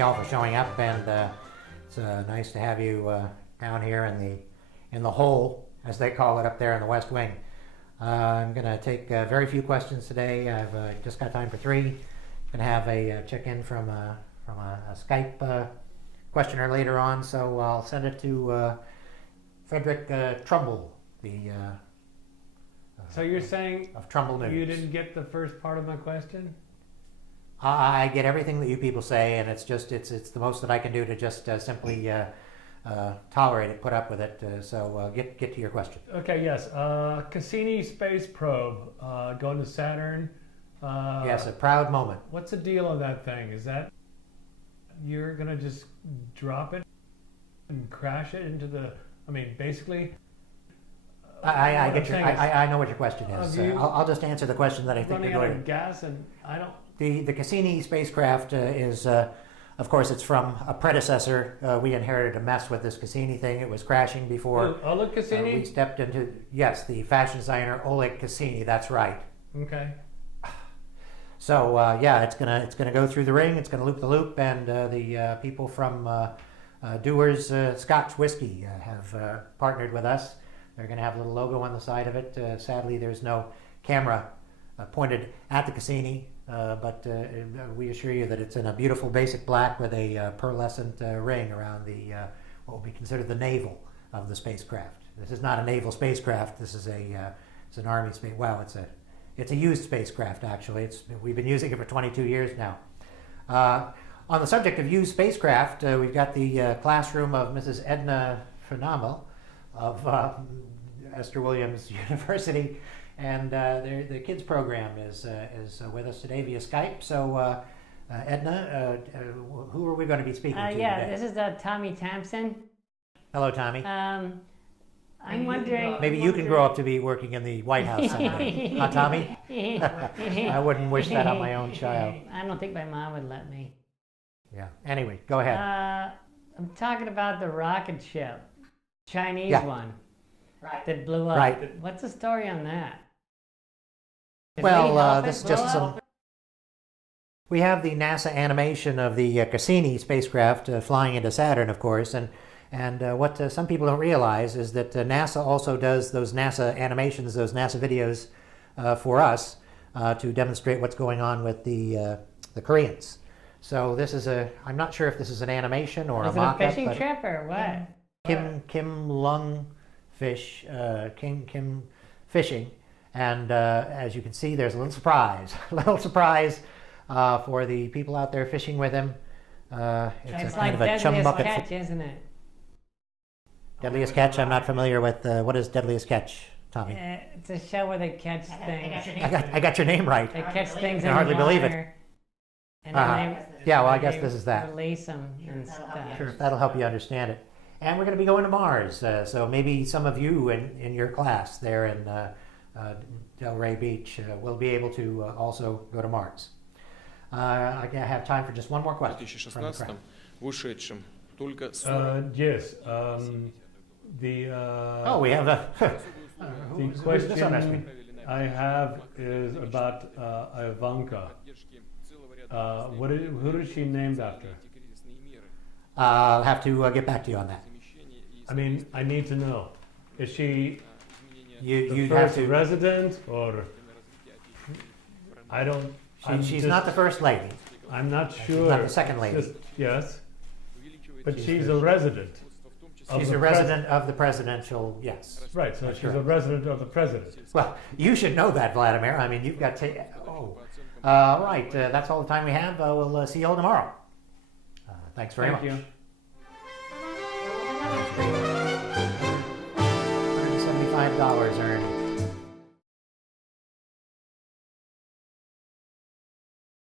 you all for showing up, and it's nice to have you down here in the hole, as they call it, up there in the West Wing. I'm going to take very few questions today. I've just got time for 3. I'm going to have a check-in from a Skype questioner later on, so I'll send it to Frederick Trumbull, the so you're saying of Trumbull News. You didn't get the first part of my question? I get everything that you people say, and it's the most that I can do to just simply tolerate it, put up with it. So get to your question. Okay, yes. Cassini space probe going to Saturn. Yes, a proud moment. What's the deal on that thing? Is that you're gonna just drop it and crash it into the? I mean, basically. I get your. I know what your question is. I'll just answer the question that I think you're going. Running out of gas, and I don't. The Cassini spacecraft is, of course, it's from a predecessor. We inherited a mess with this Cassini thing. It was crashing before. Oleg Cassini? We stepped into, yes, the fashion designer Oleg Cassini. That's right. Okay. So yeah, it's gonna go through the ring. It's gonna loop the loop, and the people from Dewar's Scotch Whiskey have partnered with us. They're gonna have a little logo on the side of it. Sadly, there's no camera pointed at the Cassini. But we assure you that it's in a beautiful basic black with a pearlescent ring around the what will be considered the navel of the spacecraft. This is not a naval spacecraft. This is it's an Army space. Well, it's a used spacecraft actually. We've been using it for 22 years now. On the subject of used spacecraft, we've got the classroom of Mrs. Edna Phenomenal of Esther Williams University. And the kids program is with us today via Skype. So, Edna, who are we going to be speaking to yeah, today? This is Tommy Thompson. Hello, Tommy. I'm wondering... Maybe you can grow up to be working in the White House someday. Huh, Tommy? I wouldn't wish that on my own child. I don't think my mom would let me. Yeah. Anyway, go ahead. I'm talking about the rocket ship. Chinese one. Right. That blew up. Right. What's the story on that? Well, this is just some... We have the NASA animation of the Cassini spacecraft flying into Saturn, of course, and what some people don't realize is that NASA also does those NASA animations, those NASA videos for us to demonstrate what's going on with the Koreans. So this is I'm not sure if this is an animation or a mock-up. Is it a fishing trip or what? Kim Lung fish, Kim fishing. And as you can see, there's a little surprise, for the people out there fishing with him. It's like kind of a chum bucket catch, isn't it? Deadliest Catch. I'm not familiar with what is Deadliest Catch, Tommy. It's a show where they catch things. I got your name right. They catch things. I can hardly believe it. And then yeah, well, I guess this is that. Release them and stuff. Sure, that'll help you understand it. And we're going to be going to Mars, so maybe some of you in your class there in Delray Beach will be able to also go to Mars. I have time for just one more question from the crowd. Yes. We have the question I have is about Ivanka. Who is she named after? I'll have to get back to you on that. I mean, I need to know. Is she you first have to resident, or I don't? She's not the first lady. I'm not sure. She's not the second lady. Yes, but she's a resident. She's a resident of the presidential. Yes. Right. So she's a resident of the president. Well, you should know that, Vladimir. I mean, you've got to. Right. That's all the time we have. We'll see you all tomorrow. Thanks very much. Thank you. $175 earned.